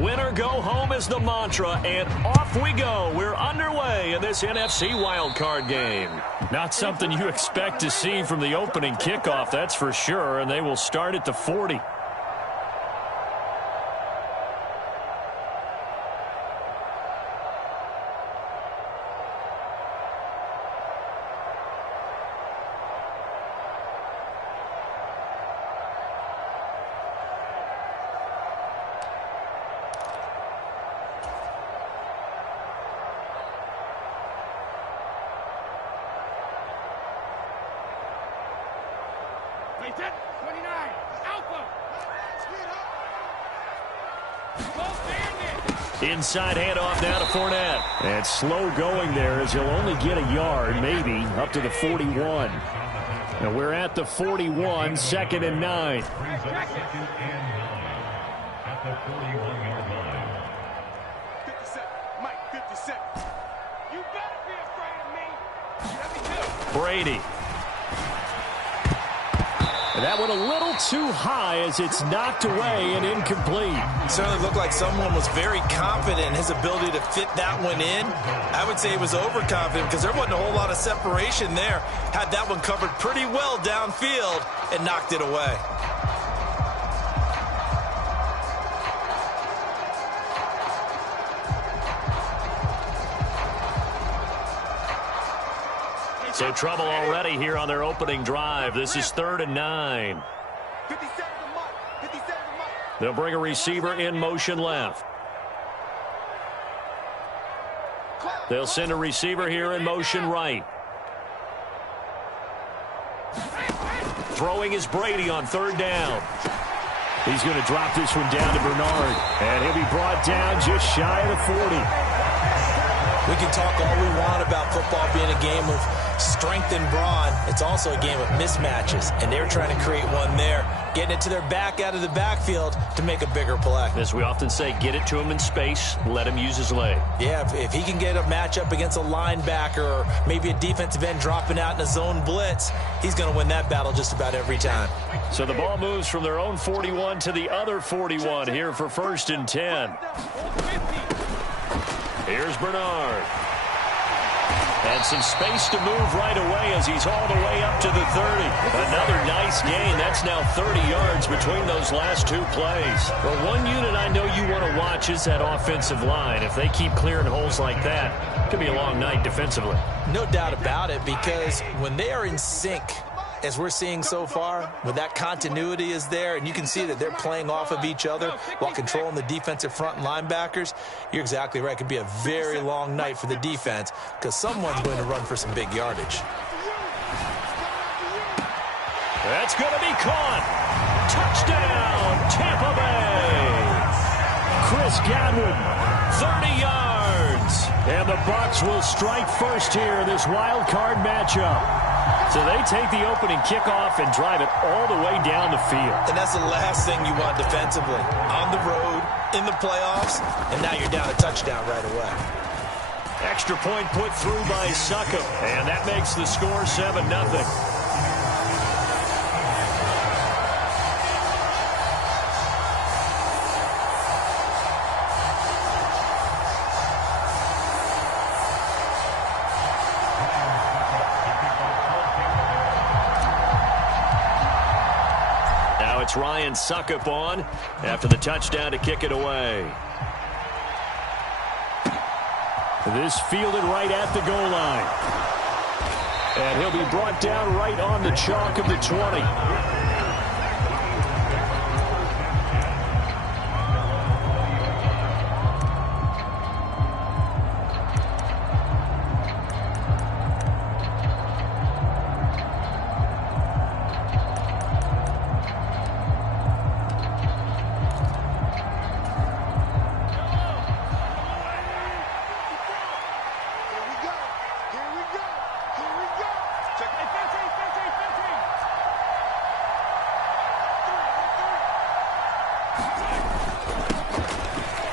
Win or go home is the mantra, and off we go. We're underway in this NFC wildcard game. Not something you expect to see from the opening kickoff, that's for sure, and they will start at the 40. Inside handoff now to Fournette. And slow going there as he'll only get a yard, maybe, up to the 41. And we're at the 41, 2nd and 9. At the 41-yard line. 57, Mike, 57. You better be afraid of me. Brady. And that went a little too high as it's knocked away and incomplete. It certainly looked like someone was very confident in his ability to fit that one in. I would say he was overconfident because there wasn't a whole lot of separation there. Had that one covered pretty well downfield and knocked it away. So trouble already here on their opening drive. This is 3rd and 9. 57 to Mike. 57 to Mike. They'll bring a receiver in motion left. They'll send a receiver here in motion right. Throwing is Brady on 3rd down. He's going to drop this one down to Bernard. And he'll be brought down just shy of the 40. We can talk all we want about football being a game of strength and brawn. It's also a game of mismatches, and they're trying to create one there, getting it to their back out of the backfield to make a bigger play. As we often say, get it to him in space, let him use his leg. Yeah, if he can get a matchup against a linebacker or maybe a defensive end dropping out in a zone blitz, he's going to win that battle just about every time. So the ball moves from their own 41 to the other 41 here for 1st and 10. Here's Bernard. And some space to move right away as he's all the way up to the 30. Another nice gain. That's now 30 yards between those last 2 plays. Well, one unit I know you want to watch is that offensive line. If they keep clearing holes like that, it could be a long night defensively. No doubt about it, because when they are in sync, as we're seeing so far, when that continuity is there and you can see that they're playing off of each other while controlling the defensive front and linebackers, you're exactly right. It could be a very long night for the defense because someone's going to run for some big yardage. That's going to be caught. Touchdown, Tampa Bay. Chris Godwin, 30 yards. And the Bucs will strike first here in this wild card matchup. So they take the opening kickoff and drive it all the way down the field. And that's the last thing you want defensively. On the road, in the playoffs, and now you're down a touchdown right away. Extra point put through by Succop, and that makes the score 7-0. It's Ryan Succop on after the touchdown to kick it away. This fielded right at the goal line. And he'll be brought down right on the chalk of the 20.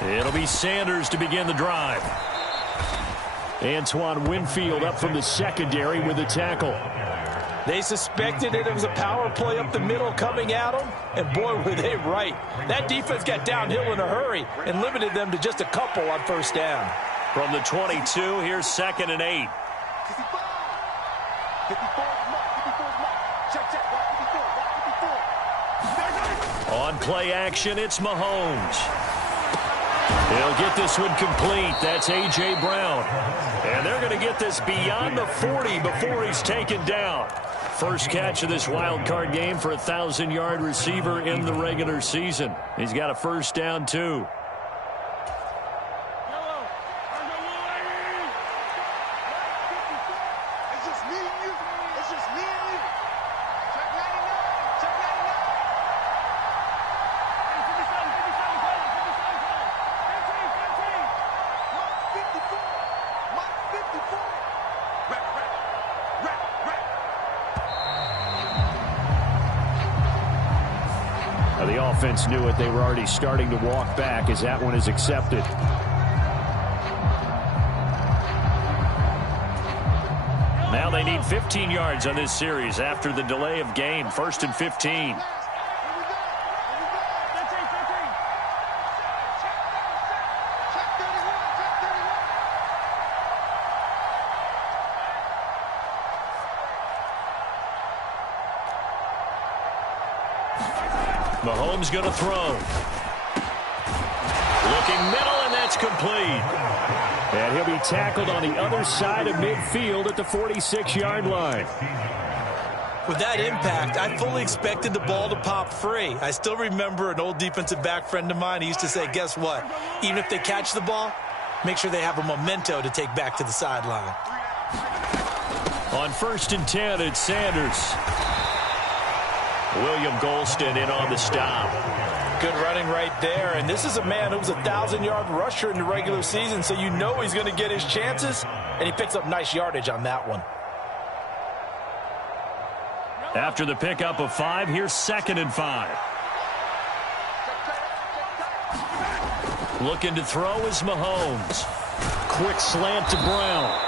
It'll be Sanders to begin the drive. Antoine Winfield up from the secondary with the tackle. They suspected that it was a power play up the middle coming at them, and boy, were they right. That defense got downhill in a hurry and limited them to just a couple on first down. From the 22, here's 2nd and 8. 54. 54 is mark. 54 is mark. Check, check. Watch 54. Watch 54. On play action, it's Mahomes. He'll get this one complete. That's A.J. Brown. And they're going to get this beyond the 40 before he's taken down. First catch of this wild card game for a 1,000-yard receiver in the regular season. He's got a first down, too. The offense knew it. They were already starting to walk back as that one is accepted. Now they need 15 yards on this series after the delay of game. 1st and 15. Mahomes going to throw. Looking middle, and that's complete. And he'll be tackled on the other side of midfield at the 46-yard line. With that impact, I fully expected the ball to pop free. I still remember an old defensive back friend of mine. He used to say, guess what? Even if they catch the ball, make sure they have a memento to take back to the sideline. On 1st and 10, it's Sanders. William Golston in on the stop. Good running right there. And this is a man who was a 1,000-yard rusher in the regular season, so you know he's going to get his chances, and he picks up nice yardage on that one. After the pickup of 5, here's 2nd and 5. Looking to throw is Mahomes. Quick slant to Brown.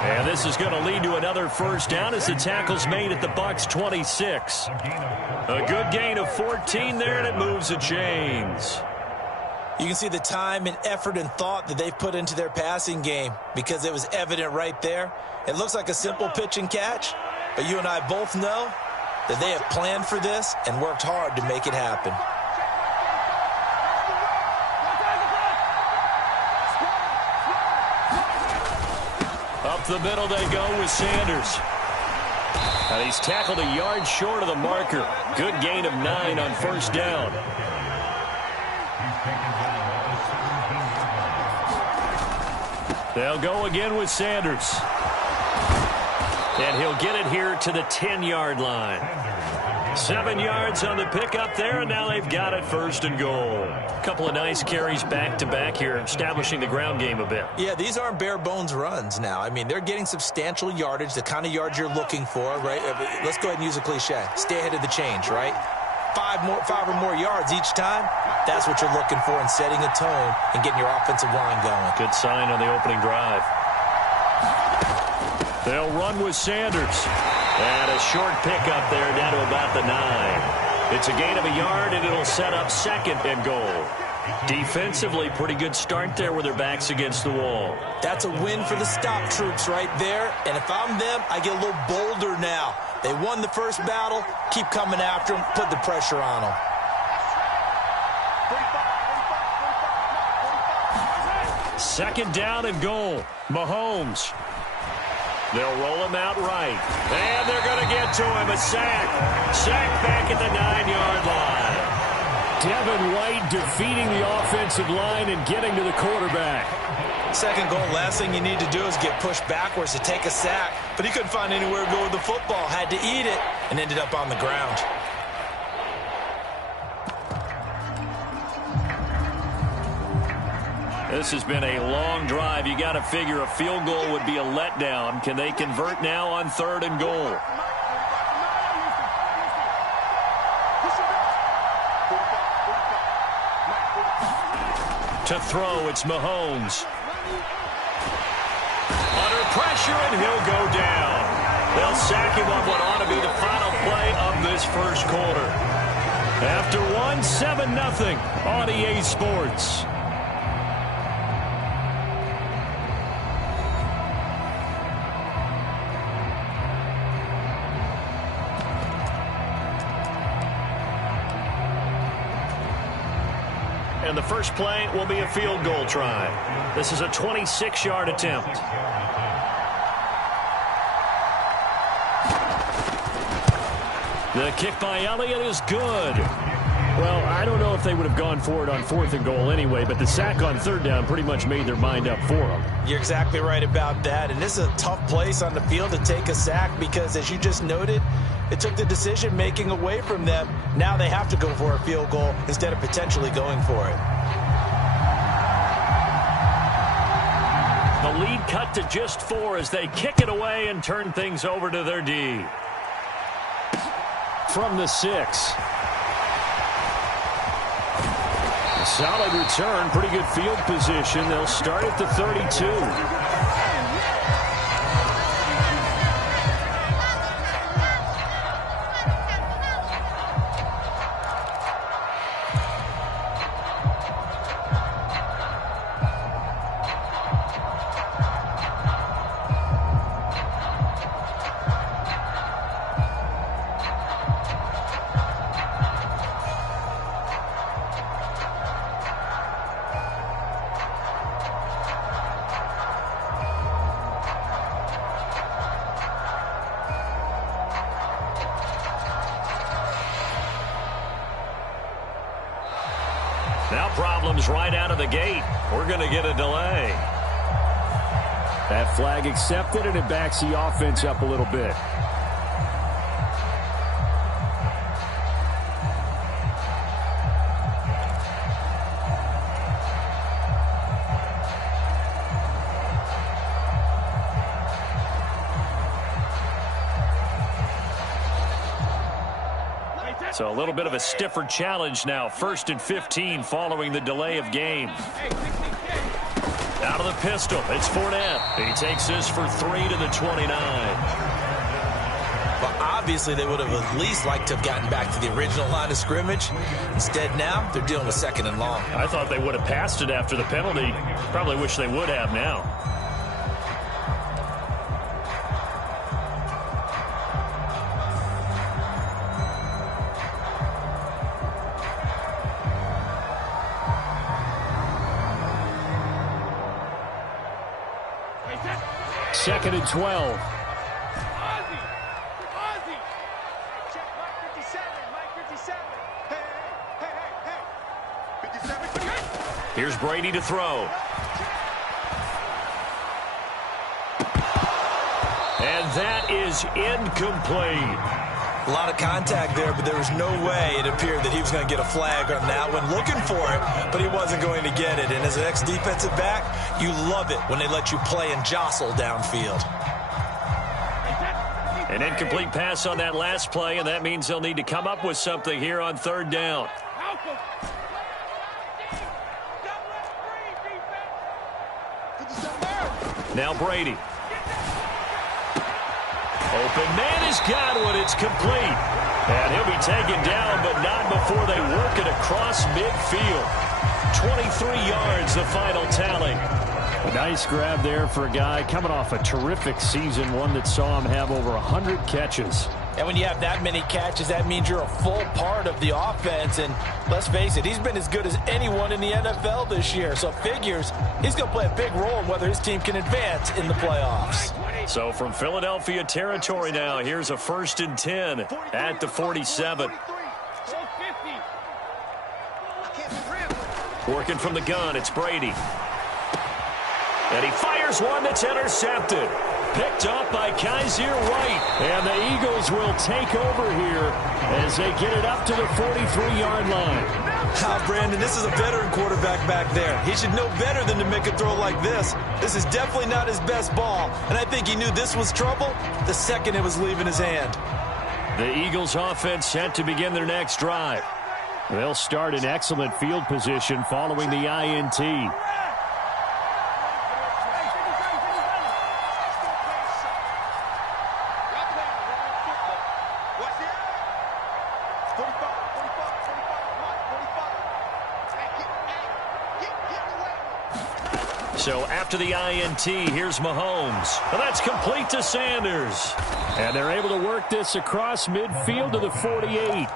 And this is going to lead to another first down as the tackle's made at the Bucs 26. A good gain of 14 there, and it moves the chains. You can see the time and effort and thought that they've put into their passing game because it was evident right there. It looks like a simple pitch and catch, but you and I both know that they have planned for this and worked hard to make it happen. Up the middle they go with Sanders. And he's tackled a yard short of the marker. Good gain of 9 on first down. They'll go again with Sanders. And he'll get it here to the 10-yard line. 7 yards on the pickup there, and now they've got it 1st and goal. A couple of nice carries back-to-back here, establishing the ground game a bit. Yeah, these aren't bare-bones runs now. I mean, they're getting substantial yardage, the kind of yards you're looking for, right? Let's go ahead and use a cliche. Stay ahead of the change, right? 5 or more yards each time. That's what you're looking for in setting a tone and getting your offensive line going. Good sign on the opening drive. They'll run with Sanders. And a short pickup there down to about the 9. It's a gain of a yard, and it'll set up 2nd and goal. Defensively, pretty good start there with their backs against the wall. That's a win for the stop troops right there. And if I'm them, I get a little bolder now. They won the first battle. Keep coming after them. Put the pressure on them. 2nd down and goal. Mahomes. They'll roll him out right. And they're going to get to him. A sack. Sack back at the 9-yard line. Devin White defeating the offensive line and getting to the quarterback. 2nd goal, last thing you need to do is get pushed backwards to take a sack. But he couldn't find anywhere to go with the football. Had to eat it and ended up on the ground. This has been a long drive. You got to figure a field goal would be a letdown. Can they convert now on 3rd and goal? To throw, it's Mahomes. Under pressure, and he'll go down. They'll sack him on what ought to be the final play of this first quarter. After one, 7-0 on EA Sports. And the first play will be a field goal try. This is a 26-yard attempt. The kick by Elliott is good. Well, I don't know if they would have gone for it on 4th and goal anyway, but the sack on 3rd down pretty much made their mind up for them. You're exactly right about that. And this is a tough place on the field to take a sack because, as you just noted, it took the decision-making away from them. Now they have to go for a field goal instead of potentially going for it. The lead cut to just 4 as they kick it away and turn things over to their D. From the 6. A solid return, pretty good field position. They'll start at the 32. Now problems right out of the gate. We're going to get a delay. That flag accepted, and it backs the offense up a little bit. So a little bit of a stiffer challenge now. 1st and 15 following the delay of game. Out of the pistol, it's Fournette. He takes this for 3 to the 29. Well, obviously they would have at least liked to have gotten back to the original line of scrimmage. Instead now, they're dealing with 2nd and long. I thought they would have passed it after the penalty. Probably wish they would have now. Second and 12. Here's Brady to throw. And that is incomplete. A lot of contact there, but there was no way it appeared that he was going to get a flag on that one. Looking for it, but he wasn't going to get it. And as an ex-defensive back, you love it when they let you play and jostle downfield. An incomplete pass on that last play, and that means they'll need to come up with something here on 3rd down. Now Brady. Open man has got one. It's complete. And he'll be taken down, but not before they work it across midfield. 23 yards, the final tally. A nice grab there for a guy coming off a terrific season, one that saw him have over 100 catches. And when you have that many catches, that means you're a full part of the offense. And let's face it, he's been as good as anyone in the NFL this year. So figures he's going to play a big role in whether his team can advance in the playoffs. So from Philadelphia territory now, here's a 1st and 10 at the 47. Working from the gun, it's Brady. And he fires one that's intercepted. Picked up by Kaiser White. And the Eagles will take over here as they get it up to the 43-yard line. Brandon, this is a veteran quarterback back there. He should know better than to make a throw like this. This is definitely not his best ball. And I think he knew this was trouble the second it was leaving his hand. The Eagles offense set to begin their next drive. They'll start in excellent field position following the INT. So after the INT, here's Mahomes. And that's complete to Sanders. And they're able to work this across midfield to the 48.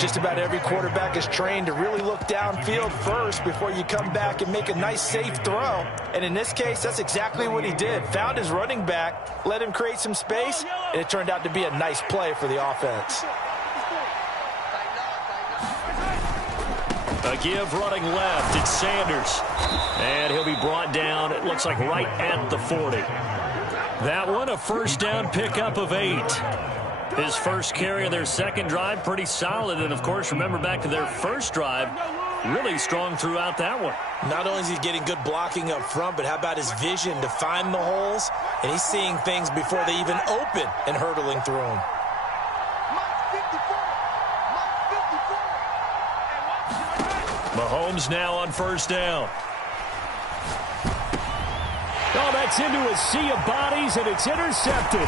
Just about every quarterback is trained to really look downfield first before you come back and make a nice, safe throw. And in this case, that's exactly what he did. Found his running back, let him create some space, and it turned out to be a nice play for the offense. A give running left. It's Sanders. And he'll be brought down, it looks like, right at the 40. That one, a first down pickup of 8. His first carry of their second drive, pretty solid. And, of course, remember back to their first drive, really strong throughout that one. Not only is he getting good blocking up front, but how about his vision to find the holes? And he's seeing things before they even open and hurtling through them. Mahomes now on first down. Oh, that's into a sea of bodies, and it's intercepted.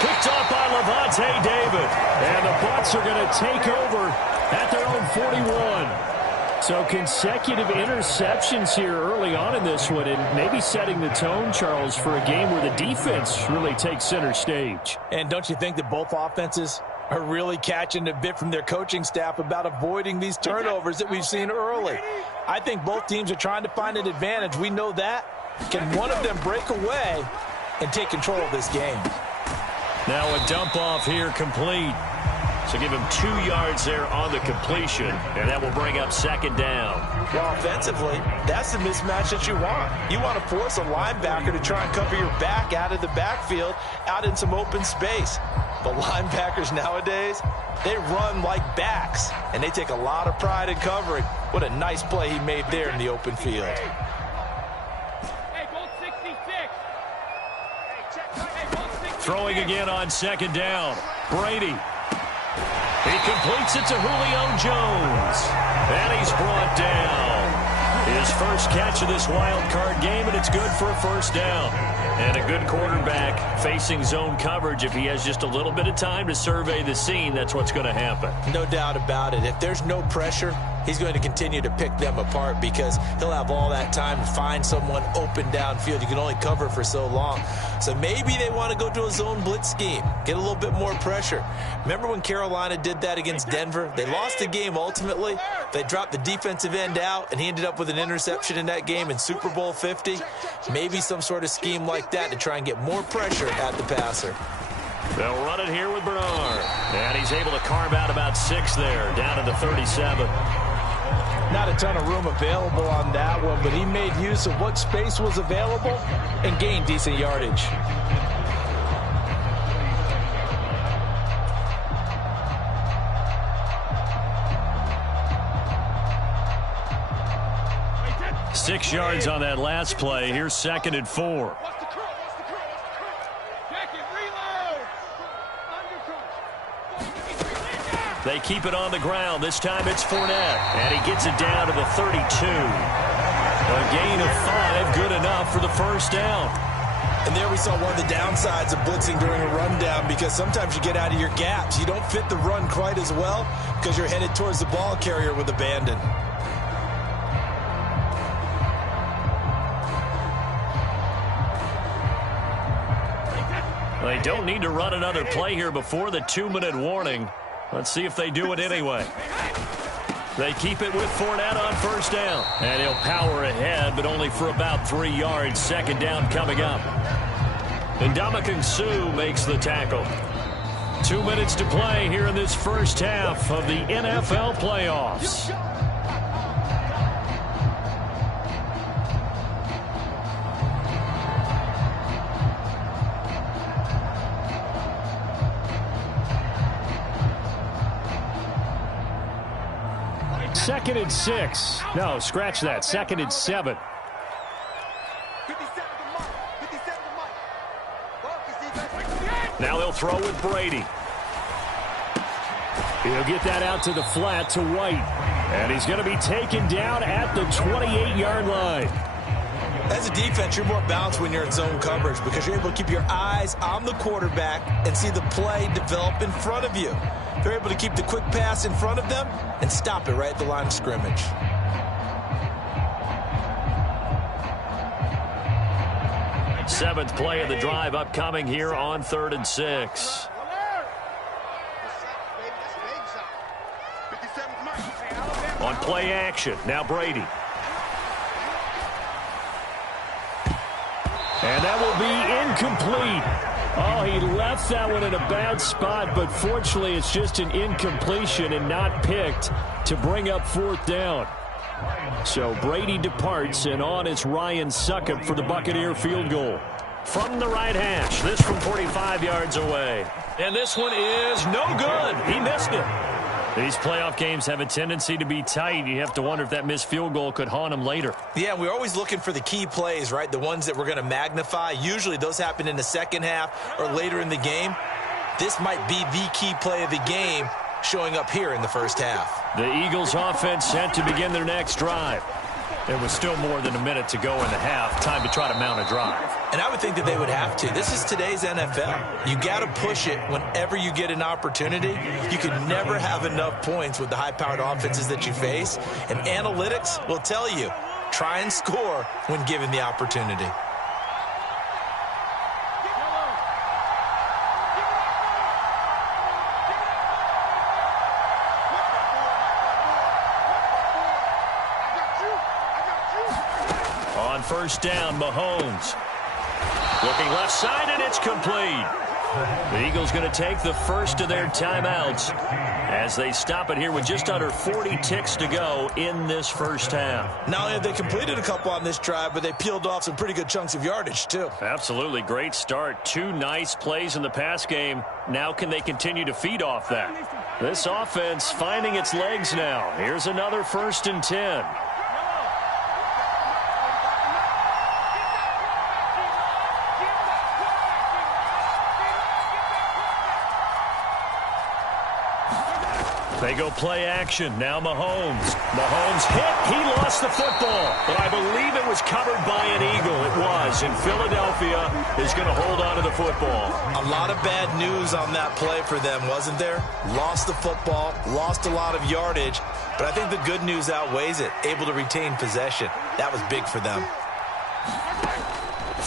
Picked off by Levante David. And the Bucs are going to take over at their own 41. So consecutive interceptions here early on in this one, and maybe setting the tone, Charles, for a game where the defense really takes center stage. And don't you think that both offenses are really catching a bit from their coaching staff about avoiding these turnovers that we've seen early? I think both teams are trying to find an advantage. We know that. Can one of them break away and take control of this game? Now a dump off here complete. So give him 2 yards there on the completion, and that will bring up second down. Well, offensively, that's the mismatch that you want. You want to force a linebacker to try and cover your back out of the backfield, out in some open space. But linebackers nowadays, they run like backs, and they take a lot of pride in covering. What a nice play he made there in the open field. Throwing again on second down. Brady. He completes it to Julio Jones. And he's brought down. His first catch of this wild card game, and it's good for a first down. And a good quarterback facing zone coverage. If he has just a little bit of time to survey the scene, that's what's going to happen. No doubt about it. If there's no pressure, he's going to continue to pick them apart because he'll have all that time to find someone open downfield. You can only cover for so long. So maybe they want to go to a zone blitz scheme, get a little bit more pressure. Remember when Carolina did that against Denver? They lost the game ultimately. They dropped the defensive end out, and he ended up with an interception in that game in Super Bowl 50. Maybe some sort of scheme like that to try and get more pressure at the passer. They'll run it here with Bernard. And he's able to carve out about 6 there, down to the 37. Not a ton of room available on that one, but he made use of what space was available and gained decent yardage. Six yards on that last play. Here's 2nd and 4. They keep it on the ground. This time it's Fournette. And he gets it down to the 32. A gain of 5, good enough for the first down. And there we saw one of the downsides of blitzing during a rundown, because sometimes you get out of your gaps. You don't fit the run quite as well because you're headed towards the ball carrier with abandon. They don't need to run another play here before the 2-minute warning. Let's see if they do it anyway. They keep it with Fournette on first down. And he'll power ahead, but only for about 3 yards. Second down coming up. And Ndamukong Suh makes the tackle. 2 minutes to play here in this first half of the NFL playoffs. Second and 6. No, scratch that. 2nd and 7. Now they'll throw with Brady. He'll get that out to the flat to White. And he's going to be taken down at the 28-yard line. As a defense, you're more balanced when you're in zone coverage because you're able to keep your eyes on the quarterback and see the play develop in front of you. They're able to keep the quick pass in front of them and stop it right at the line of scrimmage. Seventh play of the drive upcoming here on 3rd and 6. On play action, now Brady. And that will be incomplete. Oh, he left that one in a bad spot, but fortunately it's just an incompletion and not picked to bring up 4th down. So Brady departs, and on is Ryan Succop for the Buccaneer field goal. From the right hash, this from 45 yards away. And this one is no good. He missed it. These playoff games have a tendency to be tight. You have to wonder if that missed field goal could haunt him later. Yeah, we're always looking for the key plays, right? The ones that we're going to magnify. Usually those happen in the second half or later in the game. This might be the key play of the game showing up here in the first half. The Eagles offense set to begin their next drive. There was still more than a minute to go in the half. Time to try to mount a drive. And I would think that they would have to. This is today's NFL. You got to push it whenever you get an opportunity. You can never have enough points with the high-powered offenses that you face. And analytics will tell you, try and score when given the opportunity. On first down, Mahomes. Looking left side, and it's complete. The Eagles going to take the first of their timeouts as they stop it here with just under 40 ticks to go in this first half. Not only have they completed a couple on this drive, but they peeled off some pretty good chunks of yardage, too. Absolutely. Great start. 2 nice plays in the pass game. Now can they continue to feed off that? This offense finding its legs now. Here's another 1st and 10. They go play action. Now Mahomes. Mahomes hit. He lost the football. But I believe it was covered by an Eagle. It was. And Philadelphia is going to hold on to the football. A lot of bad news on that play for them, wasn't there? Lost the football, lost a lot of yardage. But I think the good news outweighs it. Able to retain possession. That was big for them.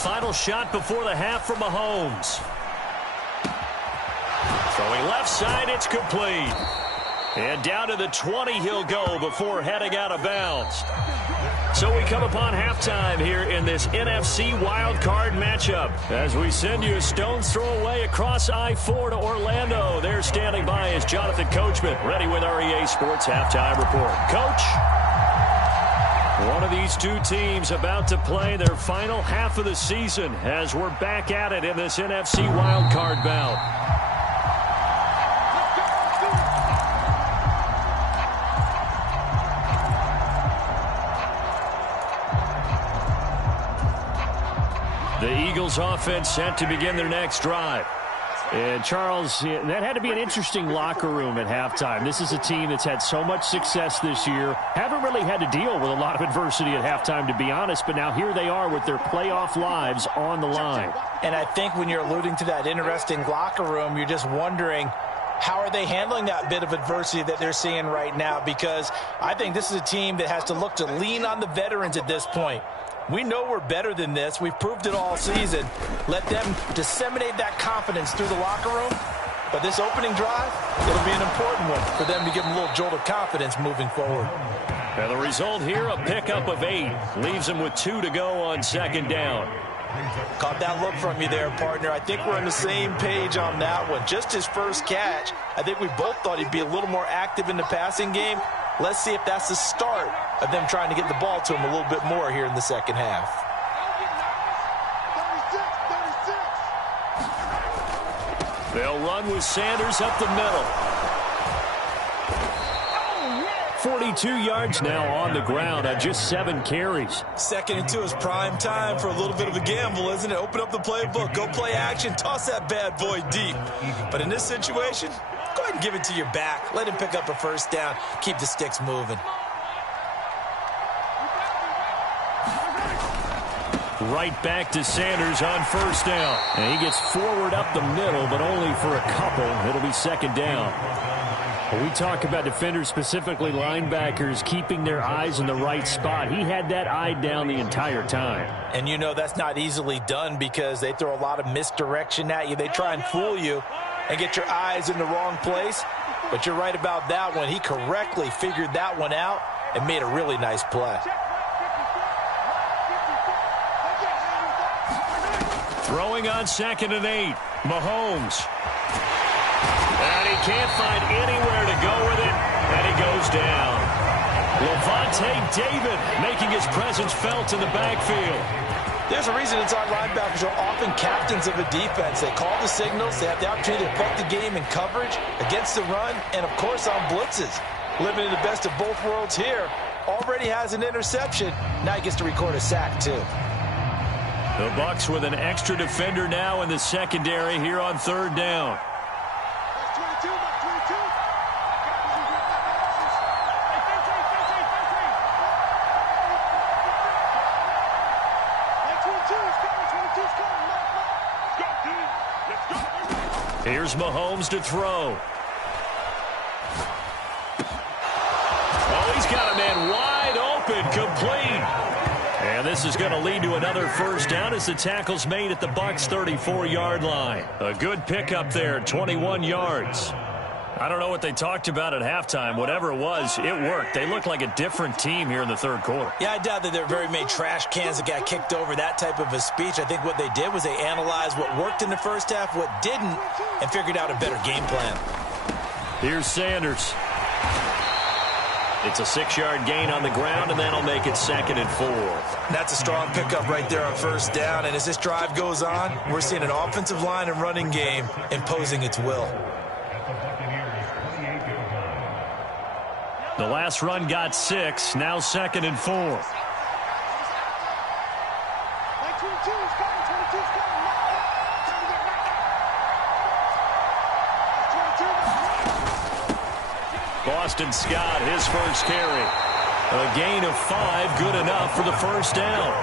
Final shot before the half from Mahomes. Throwing left side. It's complete. And down to the 20 he'll go before heading out of bounds. So we come upon halftime here in this NFC wildcard matchup. As we send you a stone's throw away across I-4 to Orlando. There standing by is Jonathan Coachman, ready with our EA Sports Halftime Report. Coach, one of these two teams about to play their final half of the season as we're back at it in this NFC wildcard bout. The Eagles offense set to begin their next drive. And Charles, that had to be an interesting locker room at halftime. This is a team that's had so much success this year. Haven't really had to deal with a lot of adversity at halftime, to be honest. But now here they are with their playoff lives on the line. And I think when you're alluding to that interesting locker room, you're just wondering, how are they handling that bit of adversity that they're seeing right now? Because I think this is a team that has to look to lean on the veterans at this point. We know we're better than this. We've proved it all season. Let them disseminate that confidence through the locker room. But this opening drive, it'll be an important one for them to give them a little jolt of confidence moving forward. And the result here, a pickup of 8. Leaves them with 2 to go on second down. Caught that look from you there, partner. I think we're on the same page on that one. Just his first catch. I think we both thought he'd be a little more active in the passing game. Let's see if that's the start of them trying to get the ball to him a little bit more here in the second half. 36. They'll run with Sanders up the middle. 42 yards now on the ground on just 7 carries. 2nd and 2 is prime time for a little bit of a gamble, isn't it? Open up the playbook, go play action, toss that bad boy deep. But in this situation, go ahead and give it to your back. Let him pick up a first down. Keep the sticks moving. Right back to Sanders on first down. And he gets forward up the middle, but only for a couple. It'll be second down. Well, we talk about defenders, specifically linebackers, keeping their eyes in the right spot. He had that eye down the entire time. And you know that's not easily done because they throw a lot of misdirection at you. They try and fool you and get your eyes in the wrong place. But you're right about that one. He correctly figured that one out and made a really nice play. Throwing on 2nd and 8. Mahomes. And he can't find anywhere to go with it, and he goes down. Levante David making his presence felt in the backfield. There's a reason inside linebackers are often captains of a defense. They call the signals. They have the opportunity to affect the game in coverage, against the run, and, of course, on blitzes. Living in the best of both worlds here. Already has an interception. Now he gets to record a sack, too. The Bucs with an extra defender now in the secondary here on 3rd down. Here's Mahomes to throw. Oh, he's got a man wide open, complete. And this is going to lead to another 1st down as the tackle's made at the Bucs' 34-yard line. A good pickup there, 21 yards. I don't know what they talked about at halftime. Whatever it was, it worked. They look like a different team here in the 3rd quarter. Yeah, I doubt that there are very many trash cans that got kicked over, that type of a speech. I think what they did was they analyzed what worked in the first half, what didn't, and figured out a better game plan. Here's Sanders. It's a 6-yard gain on the ground, and that'll make it 2nd and 4. That's a strong pickup right there on 1st down, and as this drive goes on, we're seeing an offensive line and running game imposing its will. The last run got 6, now 2nd and 4. Boston Scott, his first carry. A gain of 5, good enough for the 1st down.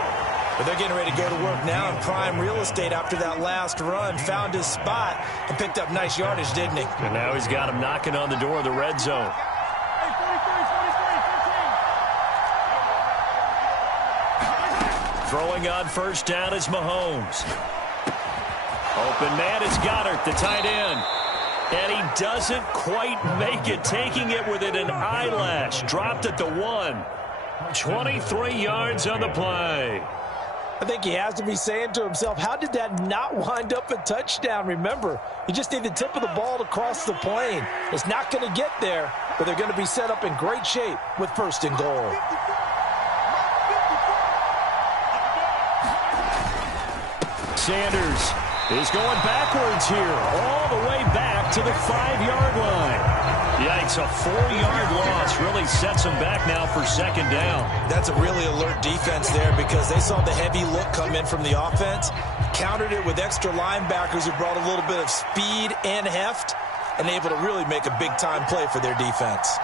But they're getting ready to go to work now in prime real estate after that last run. Found his spot and picked up nice yardage, didn't he? And now he's got him knocking on the door of the red zone. Throwing on 1st down is Mahomes. Open man, it's Goddard, the tight end. And he doesn't quite make it, taking it within an eyelash. Dropped at the 1. 23 yards on the play. I think he has to be saying to himself, how did that not wind up a touchdown? Remember, you just need the tip of the ball to cross the plane. It's not going to get there, but they're going to be set up in great shape with 1st and goal. Sanders is going backwards here, all the way back to the 5-yard line. Yikes, a 4-yard loss really sets them back now for 2nd down. That's a really alert defense there because they saw the heavy look come in from the offense, countered it with extra linebackers who brought a little bit of speed and heft, and able to really make a big-time play for their defense.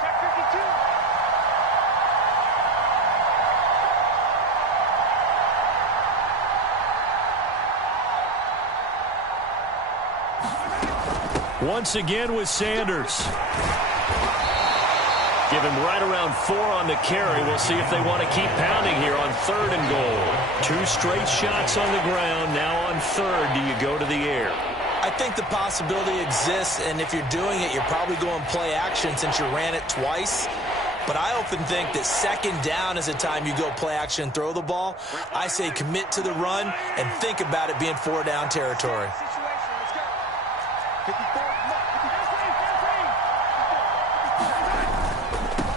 Once again with Sanders. Give him right around 4 on the carry. We'll see if they want to keep pounding here on 3rd and goal. 2 straight shots on the ground. Now on 3rd, do you go to the air? I think the possibility exists, and if you're doing it, you're probably going play action since you ran it twice. But I often think that 2nd down is the time you go play action and throw the ball. I say commit to the run and think about it being 4-down territory.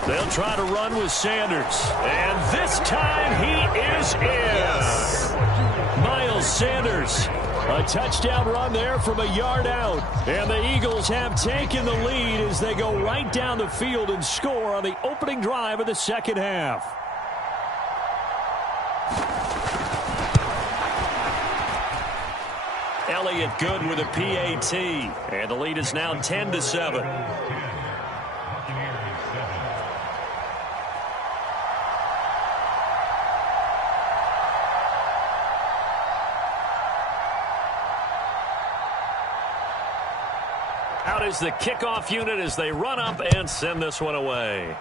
They'll try to run with Sanders. And this time he is in. Yes. Miles Sanders. A touchdown run there from a yard out. And the Eagles have taken the lead as they go right down the field and score on the opening drive of the 2nd half. Elliott good with a PAT. And the lead is now 10-7. Out deploys the kickoff unit as they run up and send this one away.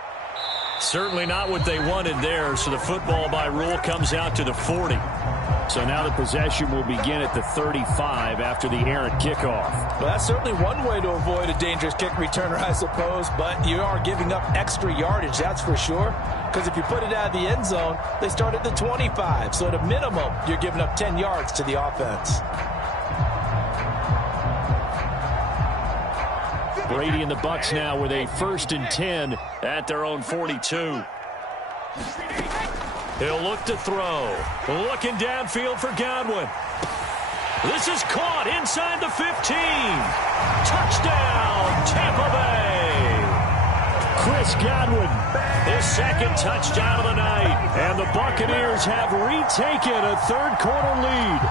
Certainly not what they wanted there, so the football by rule comes out to the 40. So now the possession will begin at the 35 after the errant kickoff. Well, that's certainly one way to avoid a dangerous kick returner, I suppose, but you are giving up extra yardage, that's for sure, because if you put it out of the end zone, they start at the 25, so at a minimum, you're giving up 10 yards to the offense. Brady and the Bucs now with a 1st and 10 at their own 42. He'll look to throw. Looking downfield for Godwin. This is caught inside the 15. Touchdown, Tampa Bay. Chris Godwin, his 2nd touchdown of the night. And the Buccaneers have retaken a 3rd-quarter lead.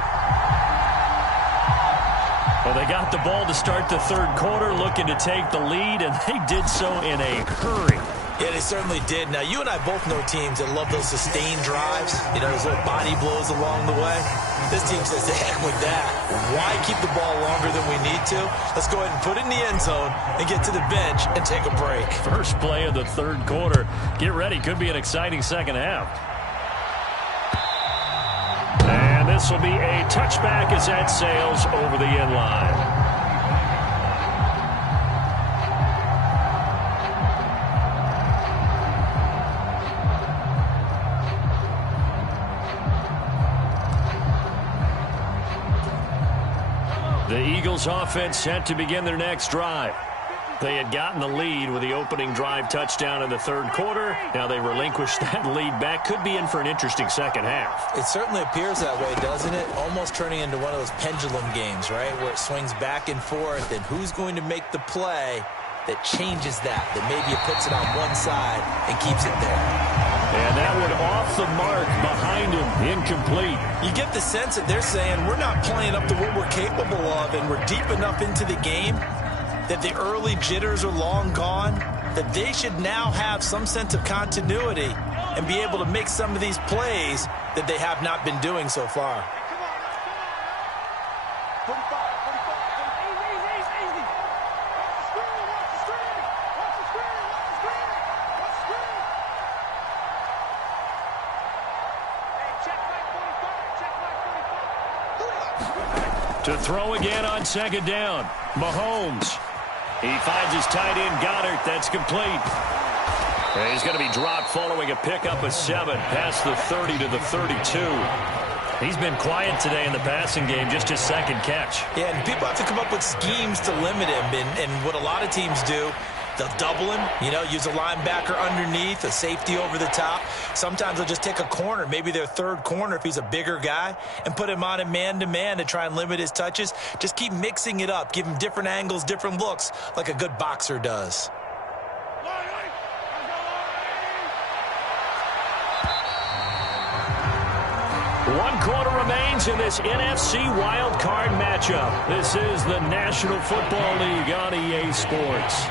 Well, they got the ball to start the 3rd quarter, looking to take the lead, and they did so in a hurry. Yeah, they certainly did. Now, you and I both know teams that love those sustained drives, you know, those little body blows along the way. This team says, the heck with that. Why keep the ball longer than we need to? Let's go ahead and put it in the end zone and get to the bench and take a break. First play of the 3rd quarter. Get ready. Could be an exciting second half. And this will be a touchback as that sails over the end line. The Eagles offense set to begin their next drive. They had gotten the lead with the opening drive touchdown in the 3rd quarter. Now they relinquished that lead back. Could be in for an interesting second half. It certainly appears that way, doesn't it? Almost turning into one of those pendulum games, right? Where it swings back and forth, and who's going to make the play that changes that maybe it puts it on one side and keeps it there. And that one off the mark behind him, incomplete. You get the sense that they're saying we're not playing up to what we're capable of, and we're deep enough into the game that the early jitters are long gone, that they should now have some sense of continuity and be able to make some of these plays that they have not been doing so far. To throw again on 2nd down. Mahomes. He finds his tight end, Goddard. That's complete. And he's going to be dropped following a pickup of 7 past the 30 to the 32. He's been quiet today in the passing game, just his 2nd catch. Yeah, and people have to come up with schemes to limit him. And what a lot of teams do, they'll double him, you know, use a linebacker underneath, a safety over the top. Sometimes they'll just take a corner, maybe their 3rd corner if he's a bigger guy, and put him on a man-to-man to try and limit his touches. Just keep mixing it up. Give him different angles, different looks, like a good boxer does. One quarter remains in this NFC Wild Card matchup. This is the National Football League on EA Sports.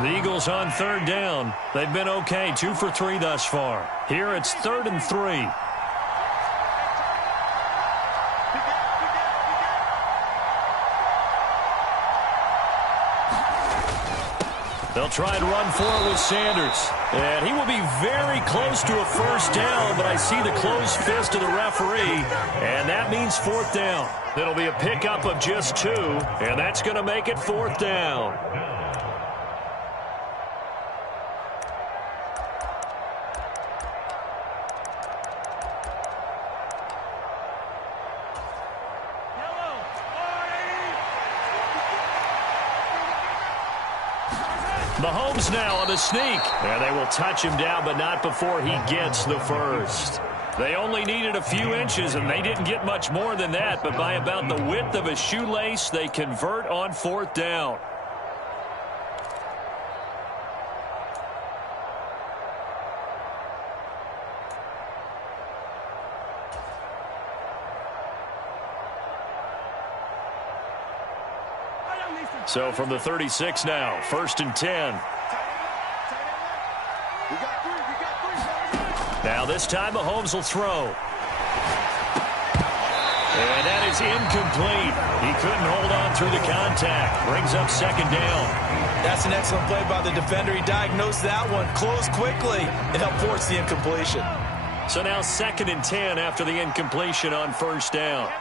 The Eagles on 3rd down. They've been okay, 2 for 3 thus far. Here it's 3rd and 3. They'll try and run for it with Sanders. And he will be very close to a 1st down, but I see the closed fist of the referee, and that means 4th down. It'll be a pickup of just 2, and that's going to make it 4th down. Mahomes now on the sneak. And they will touch him down, but not before he gets the 1st. They only needed a few inches, and they didn't get much more than that. But by about the width of a shoelace, they convert on 4th down. So from the 36 now, 1st and 10. Now this time Mahomes will throw. And that is incomplete. He couldn't hold on through the contact. Brings up 2nd down. That's an excellent play by the defender. He diagnosed that one, closed quickly, and helped force the incompletion. So now 2nd and 10 after the incompletion on 1st down.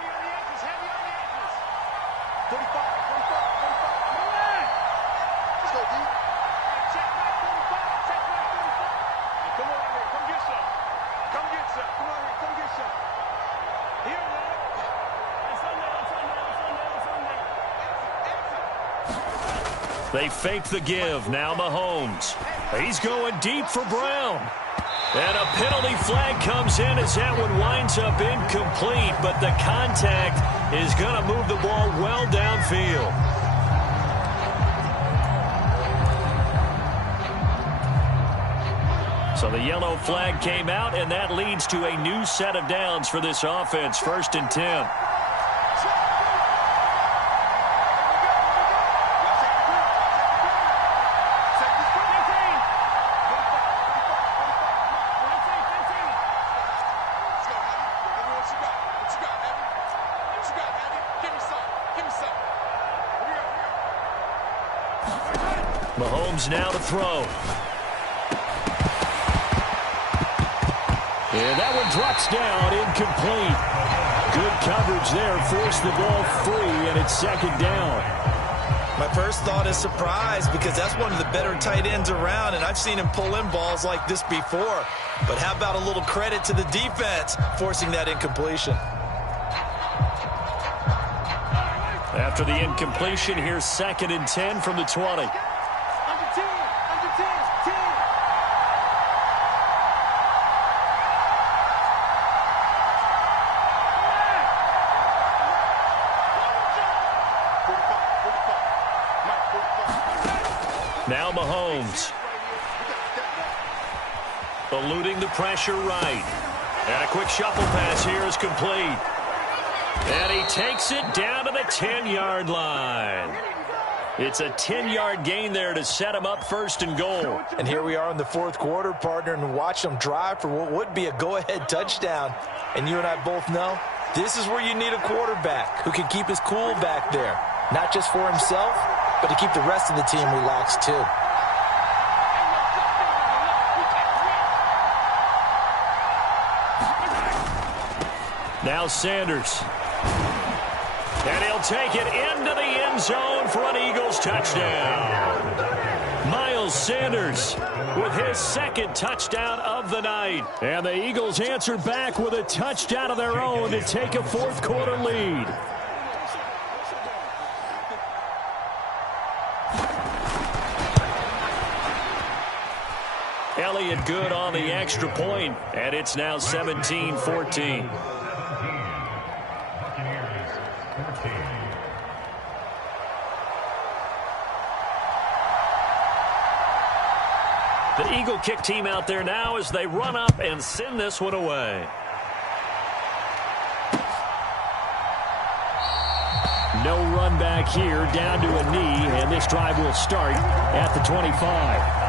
They fake the give. Now Mahomes. He's going deep for Brown. And a penalty flag comes in as that one winds up incomplete, but the contact is going to move the ball well downfield. So the yellow flag came out, and that leads to a new set of downs for this offense. 1st and 10. Mahomes now to throw. And that one drops down, incomplete. Good coverage there, forced the ball free, and it's 2nd down. My first thought is surprise, because that's one of the better tight ends around, and I've seen him pull in balls like this before. But how about a little credit to the defense forcing that incompletion? After the incompletion, here's 2nd and 10 from the 20. Now Mahomes. Eluding the pressure right. And a quick shuffle pass here is complete. And he takes it down to the 10-yard line. It's a 10-yard gain there to set him up 1st and goal. And here we are in the 4th quarter, partner, and watch them drive for what would be a go-ahead touchdown. And you and I both know this is where you need a quarterback who can keep his cool back there. Not just for himself, but to keep the rest of the team relaxed too. Now Sanders. And he'll take it into the end zone for an Eagles touchdown. Miles Sanders with his 2nd touchdown of the night. And the Eagles answer back with a touchdown of their own to take a 4th quarter lead. Elliott good on the extra point, and it's now 17-14. The Eagle kick team out there now as they run up and send this one away. No run back here, down to a knee, and this drive will start at the 25.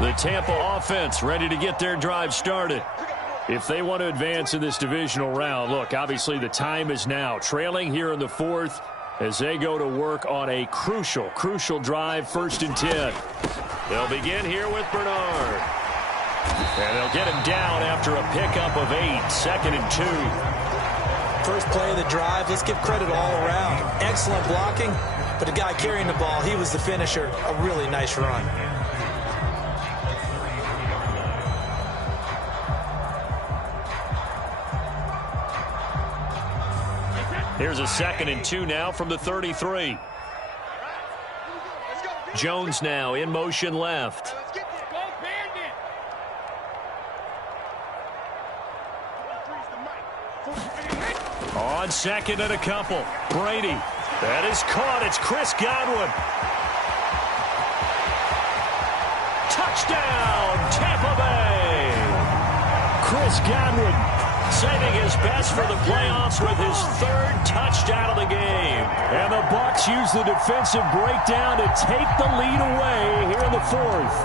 The Tampa offense ready to get their drive started. If they want to advance in this divisional round, look, obviously the time is now. Trailing here in the 4th as they go to work on a crucial drive, 1st and 10. They'll begin here with Bernard. And they'll get him down after a pickup of 8, 2nd and 2. First play of the drive, let's give credit all around. Excellent blocking, but the guy carrying the ball, he was the finisher. A really nice run. Here's a 2nd and 2 now from the 33. Jones now in motion left. On 2nd and a couple. Brady That is caught. It's Chris Godwin. Touchdown, Tampa Bay. Chris Godwin saving his best for the playoffs with his third touchdown of the game. And the Bucs use the defensive breakdown to take the lead away here in the fourth.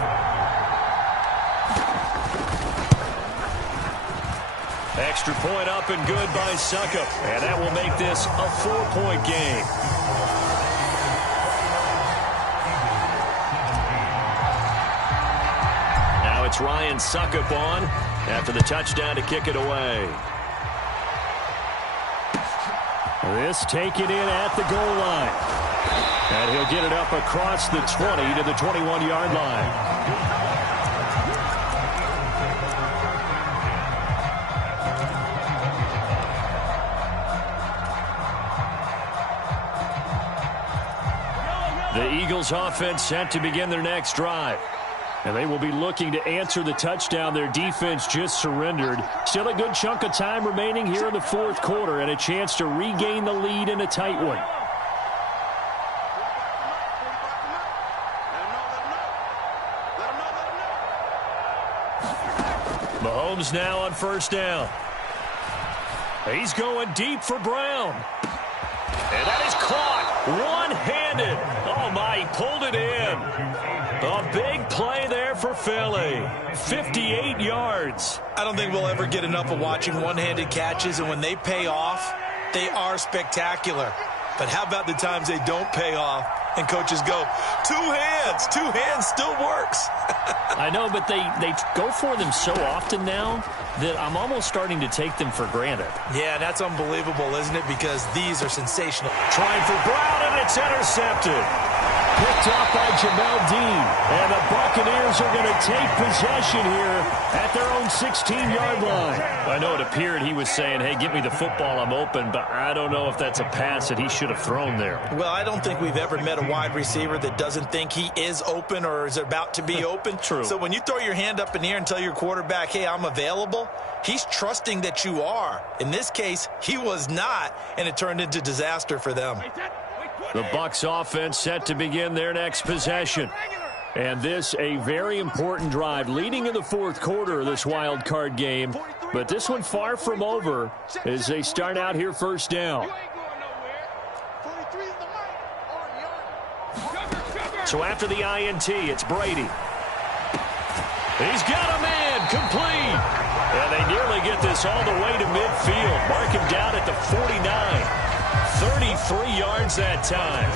Extra point up and good by Suckup. And that will make this a 4-point game. Now it's Ryan Suckup on after the touchdown to kick it away. This taken in at the goal line. And he'll get it up across the 20 to the 21-yard line. The Eagles offense set to begin their next drive. And they will be looking to answer the touchdown their defense just surrendered. Still a good chunk of time remaining here in the fourth quarter and a chance to regain the lead in a tight one. Mahomes now on first down. He's going deep for Brown. And that is caught one-handed. Oh, my, he pulled it in. A big play there for Philly. 58 yards. I don't think we'll ever get enough of watching one-handed catches, and when they pay off, they are spectacular. But how about the times they don't pay off and coaches go, two hands still works. I know, but they go for them so often now that I'm almost starting to take them for granted. Yeah, that's unbelievable, isn't it? Because these are sensational. Trying for Brown, and it's intercepted. Picked off by Jamel Dean. And the Buccaneers are going to take possession here at their own 16-yard line. I know it appeared he was saying, hey, give me the football, I'm open, but I don't know if that's a pass that he should have thrown there. Well, I don't think we've ever met a wide receiver that doesn't think he is open or is about to be open. True. So when you throw your hand up in the air and tell your quarterback, hey, I'm available, he's trusting that you are. In this case, he was not, and it turned into disaster for them. The Bucs offense set to begin their next possession. And this a very important drive leading in the fourth quarter of this wild card game. But this one far from over as they start out here first down. So after the INT, it's Brady. He's got a man complete. And they nearly get this all the way to midfield. Mark him down at the 49. 33 yards that time.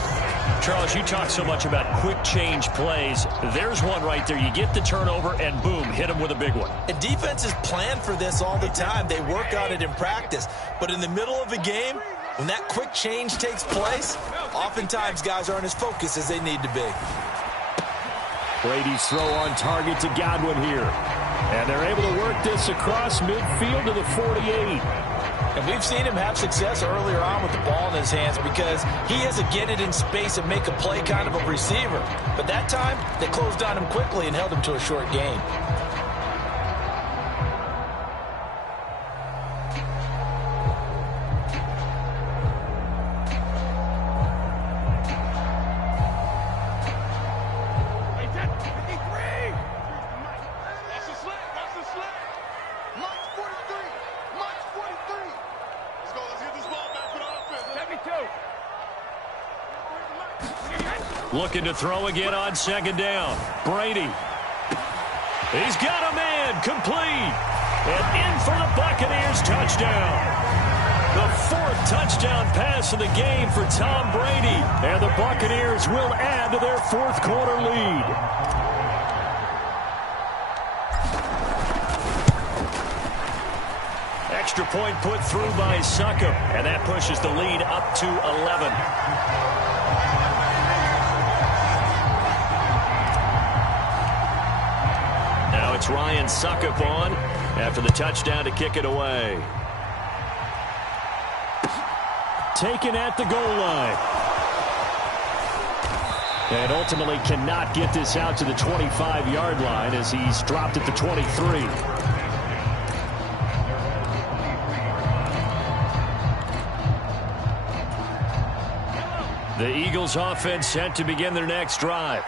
Charles, you talk so much about quick change plays. There's one right there. You get the turnover, and boom, hit him with a big one. And defenses plan for this all the time. They work on it in practice. But in the middle of a game, when that quick change takes place, oftentimes guys aren't as focused as they need to be. Brady's throw on target to Godwin here. And they're able to work this across midfield to the 48. And we've seen him have success earlier on with the ball in his hands because he has a get it in space and make a play kind of a receiver. But that time, they closed on him quickly and held him to a short gain. Looking to throw again on second down. Brady. He's got a man complete. And in for the Buccaneers touchdown. The fourth touchdown pass of the game for Tom Brady. And the Buccaneers will add to their fourth quarter lead. Extra point put through by Suckup. And that pushes the lead up to 11. It's Ryan Suckup on after the touchdown to kick it away. Taken at the goal line. And ultimately cannot get this out to the 25-yard line as he's dropped at the 23. The Eagles offense set to begin their next drive.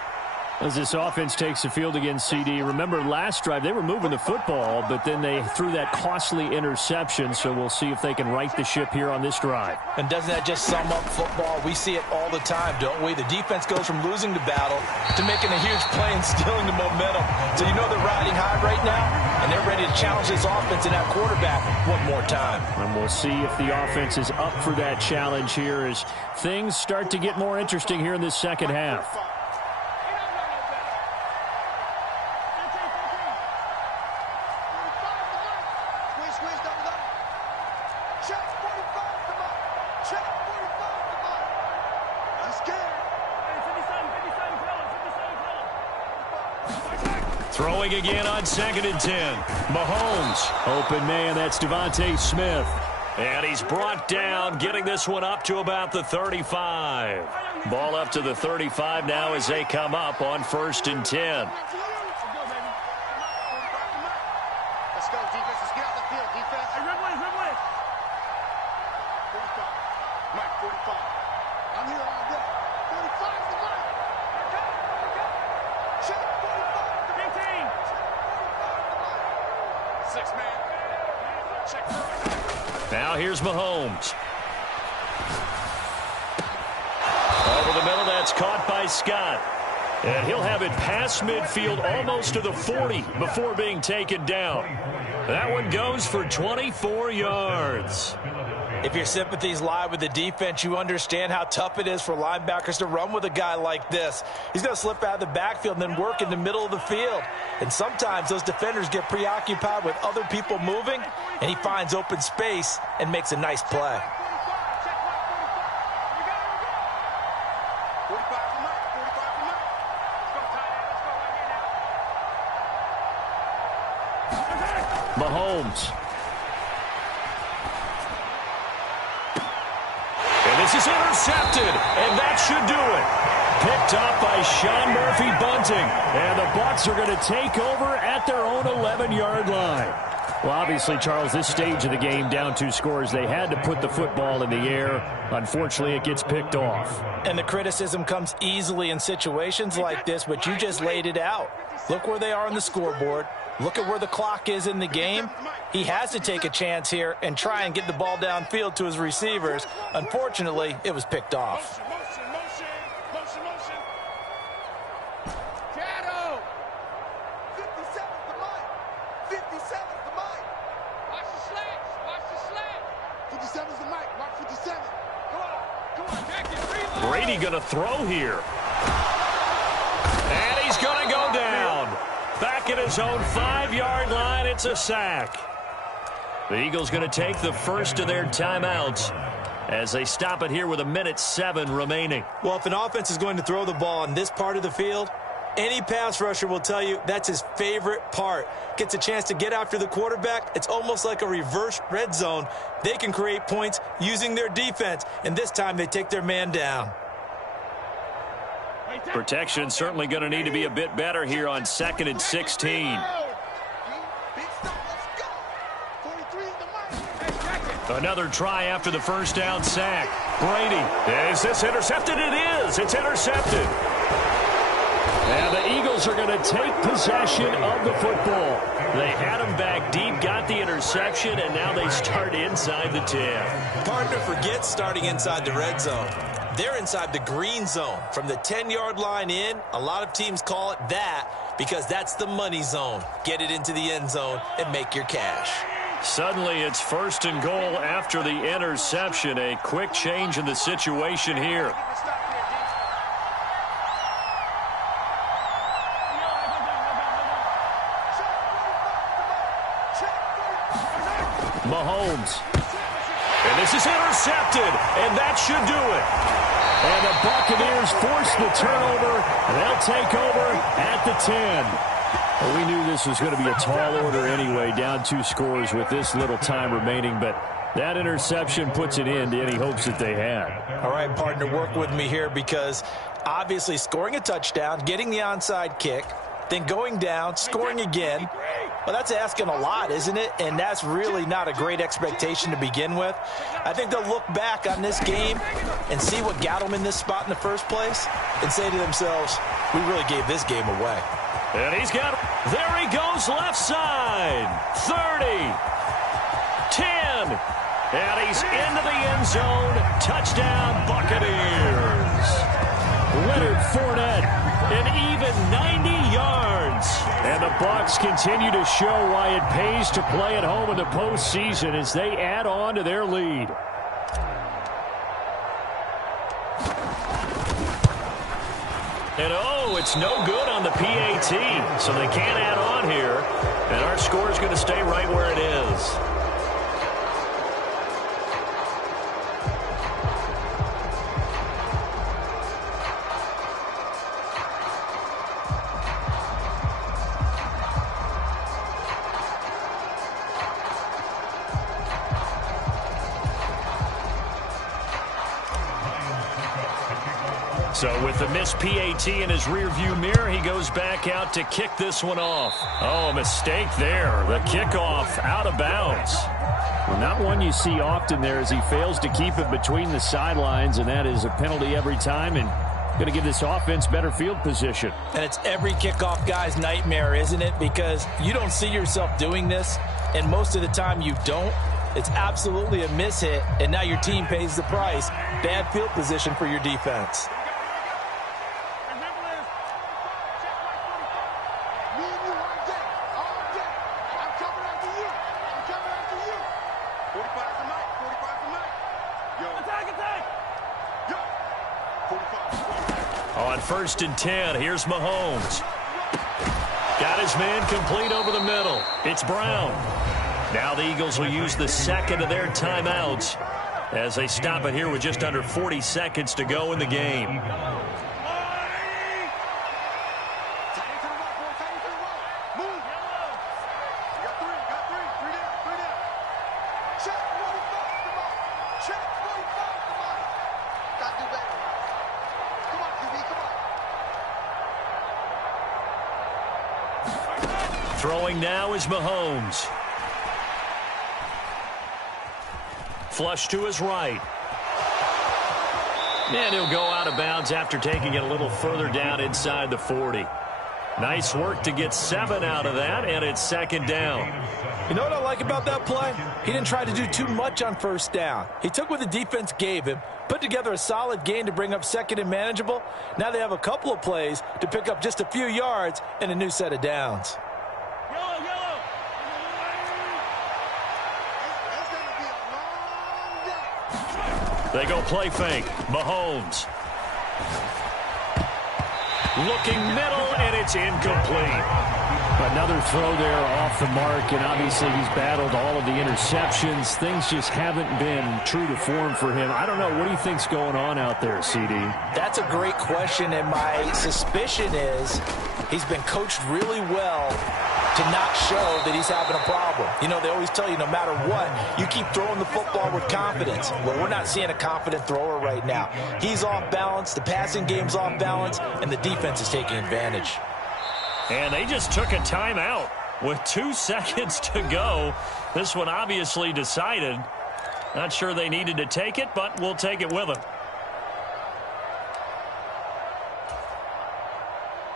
As this offense takes the field against CD, remember last drive they were moving the football, but then they threw that costly interception, so we'll see if they can right the ship here on this drive. And doesn't that just sum up football? We see it all the time, don't we? The defense goes from losing the battle to making a huge play and stealing the momentum. So you know they're riding high right now, and they're ready to challenge this offense and that quarterback one more time. And we'll see if the offense is up for that challenge here as things start to get more interesting here in this second half. Throwing again on 2nd and 10. Mahomes. Open man, that's Devontae Smith. And he's brought down, getting this one up to about the 35. Ball up to the 35 now as they come up on 1st and 10. Let's go, defense. Let's get out the field, defense. Hey, red wave, red wave. 45. Mike, 45. I'm here all day. 45 is the Mike. Check 45. 18. 6 man. Check 45. Now here's Mahomes. Over the middle, that's caught by Scott. And he'll have it past midfield almost to the 40 before being taken down. That one goes for 24 yards. If your sympathies lie with the defense, you understand how tough it is for linebackers to run with a guy like this. He's going to slip out of the backfield and then work in the middle of the field. And sometimes those defenders get preoccupied with other people moving, and he finds open space and makes a nice play. Mahomes. And this is intercepted, and that should do it. Picked up by Sean Murphy-Bunting, and the Bucs are going to take over at their own 11-yard line. Well, obviously, Charles, this stage of the game, down 2 scores, they had to put the football in the air. Unfortunately, it gets picked off. And the criticism comes easily in situations like this, but you just laid it out. Look where they are on the scoreboard. Look at where the clock is in the game. He has to take a chance here and try and get the ball downfield to his receivers. Unfortunately, it was picked off. Brady going to throw here. And he's going to go down. Back at his own 5-yard line, it's a sack. The Eagles going to take the first of their timeouts as they stop it here with 1:07 remaining. Well, if an offense is going to throw the ball in this part of the field, any pass rusher will tell you that's his favorite part. Gets a chance to get after the quarterback. It's almost like a reverse red zone. They can create points using their defense, and this time they take their man down. Protection certainly going to need to be a bit better here on 2nd and 16. Another try after the first down sack. Brady. Is this intercepted? It is. It's intercepted. And the Eagles are going to take possession of the football. They had him back deep, got the interception, and now they start inside the 10. Partner forgets starting inside the red zone. They're inside the green zone. From the 10-yard line in, a lot of teams call it that because that's the money zone. Get it into the end zone and make your cash. Suddenly it's 1st and goal after the interception. A quick change in the situation here. Mahomes. And this is intercepted, and that should do it. And the Buccaneers force the turnover, and they'll take over at the 10. Well, we knew this was going to be a tall order anyway, down 2 scores with this little time remaining, but that interception puts an end to any hopes that they had. All right, partner, work with me here because obviously scoring a touchdown, getting the onside kick, then going down, scoring again, Well, that's asking a lot, isn't it? And that's really not a great expectation to begin with. I think they'll look back on this game and see what got them in this spot in the first place and say to themselves, we really gave this game away. And he's got, there he goes, left side, 30, 10, and he's into the end zone. Touchdown, Buccaneers. Leonard Fournette, an even 90 yards. And the Bucs continue to show why it pays to play at home in the postseason as they add on to their lead. And oh, it's no good on the PAT, so they can't add on here. And our score is going to stay right where it is. So with the missed PAT in his rearview mirror, he goes back out to kick this one off. Oh, a mistake there. The kickoff out of bounds. Well, not one you see often there as he fails to keep it between the sidelines, and that is a penalty every time and going to give this offense better field position. And it's every kickoff guy's nightmare, isn't it? Because you don't see yourself doing this, and most of the time you don't. It's absolutely a mishit, and now your team pays the price. Bad field position for your defense. On 1st and 10, here's Mahomes. Got his man complete over the middle. It's Brown. Now the Eagles will use the second of their timeouts as they stop it here with just under 40 seconds to go in the game. Throwing now is Mahomes. Flush to his right. And he'll go out of bounds after taking it a little further down inside the 40. Nice work to get 7 out of that, and it's 2nd down. You know what I like about that play? He didn't try to do too much on 1st down. He took what the defense gave him, put together a solid gain to bring up 2nd and manageable. Now they have a couple of plays to pick up just a few yards and a new set of downs. They go play fake. Mahomes. Looking middle, and it's incomplete. Another throw there off the mark, and obviously he's battled all of the interceptions. Things just haven't been true to form for him. I don't know. What do you think's going on out there, CD? That's a great question, and my suspicion is he's been coached really well to not show that he's having a problem. You know, they always tell you no matter what, you keep throwing the football with confidence. Well, we're not seeing a confident thrower right now. He's off balance, the passing game's off balance, and the defense is taking advantage. And they just took a timeout with 2 seconds to go. This one obviously decided. Not sure they needed to take it, but we'll take it with them.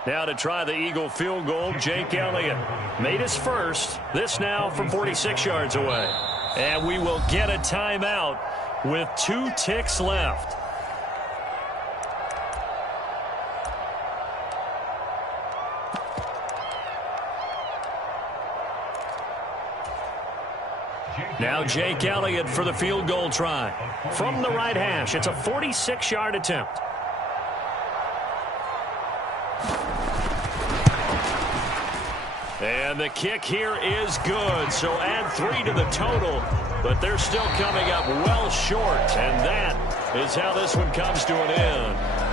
Now to try the Eagle field goal, Jake Elliott made his first. This now from 46 yards away. And we will get a timeout with 2 ticks left. Now Jake Elliott for the field goal try. From the right hash, it's a 46-yard attempt. And the kick here is good, so add 3 to the total, but they're still coming up well short, and that is how this one comes to an end.